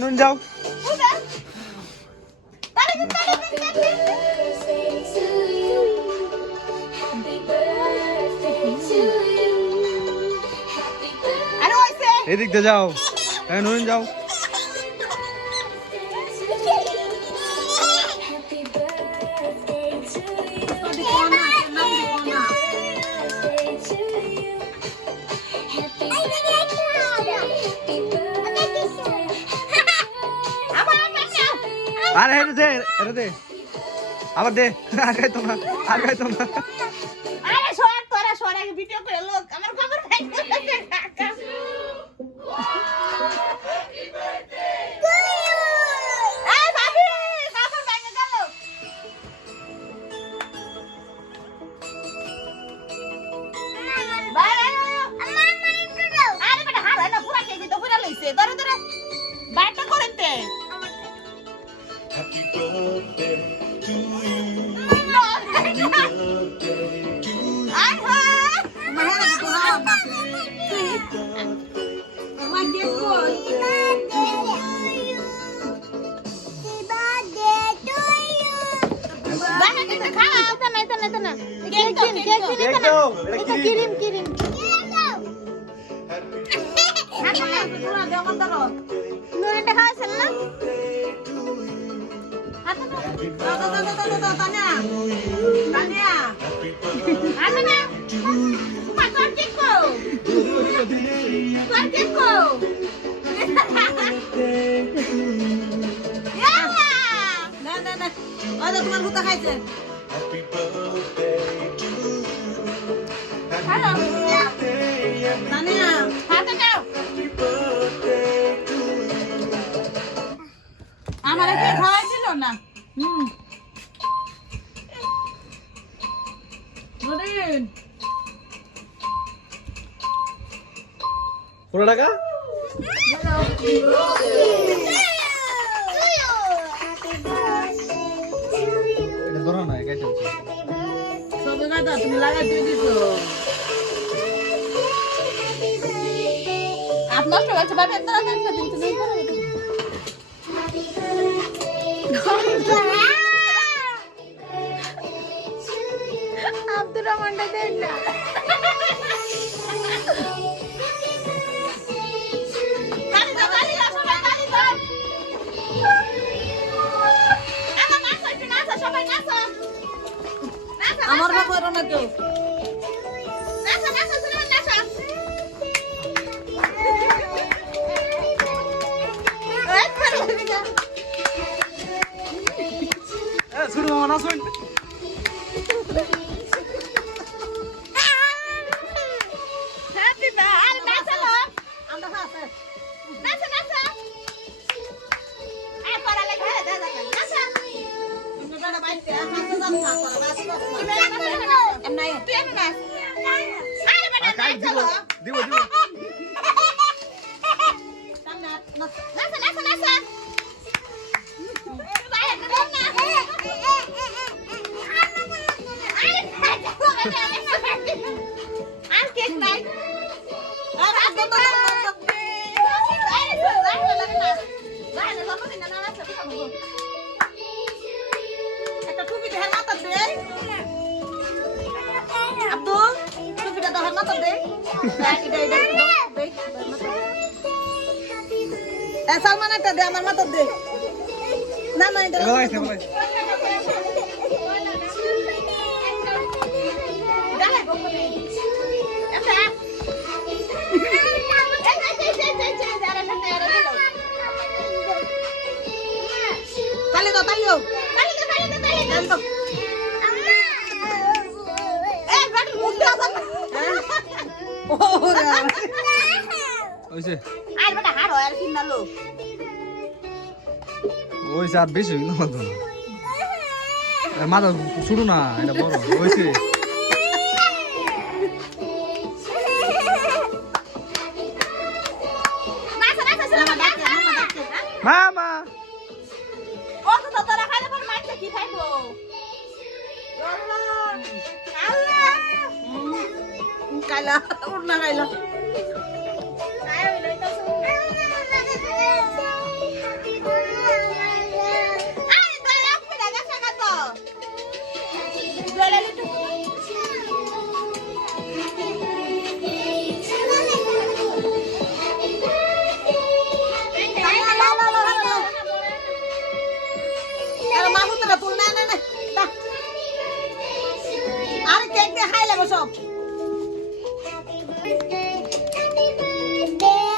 নুন যাও এদিক দিয়ে যাও নুন যাও আরে হেরে দে আবার দে আর খাইতো না আরে সর তোরা সর আগে ভিডিও করে লোক আমার খবর নাই কাকা এই ভাবি কাপড় ভাঙে গেল আরে বেটা হার হয় না পুরা কেজি তো পুরা লইছে ধরে বাইটা করেন তে Happy birthday to you. Happy birthday to you. তোমার হুতা খাইছে Happy birthday to you. Hello Happy হাতে নাও birthday to you. আমার কি খাওয়াইছিল না নরেন পুরো টাকা এটা ধরো না একাই চলছে সবে গাদা তুমি লাগাই দিয়ে দিছো আপনার সবাই সবাই বেতন দেন দিন তুমি আব্দুর রহমানটা দেন না আমার ভাগ করো না কেউ শুরু মামা না শুন দিব একটা টুপি দেখার মাথা দে আব্দুল টুপিটা দেখার মাথা দে সালমান একটা দে আমার মাথা দে না না এটা তালি দাও তালি দাও তালি দাও তালি দাও তালি দাও এই গাড়ি উঠতে আসেন ওরা ওইছে আর বেটা হার হয় আর কিনা লো ওইছে আর বেশি হইল না মাথা শুরু না এটা বড় ওইছে মামা ও তো তোরা খাইলে পর মাইছে কি খাইবো আল্লাহ আল্লাহ কাইলা উড়না কাইলা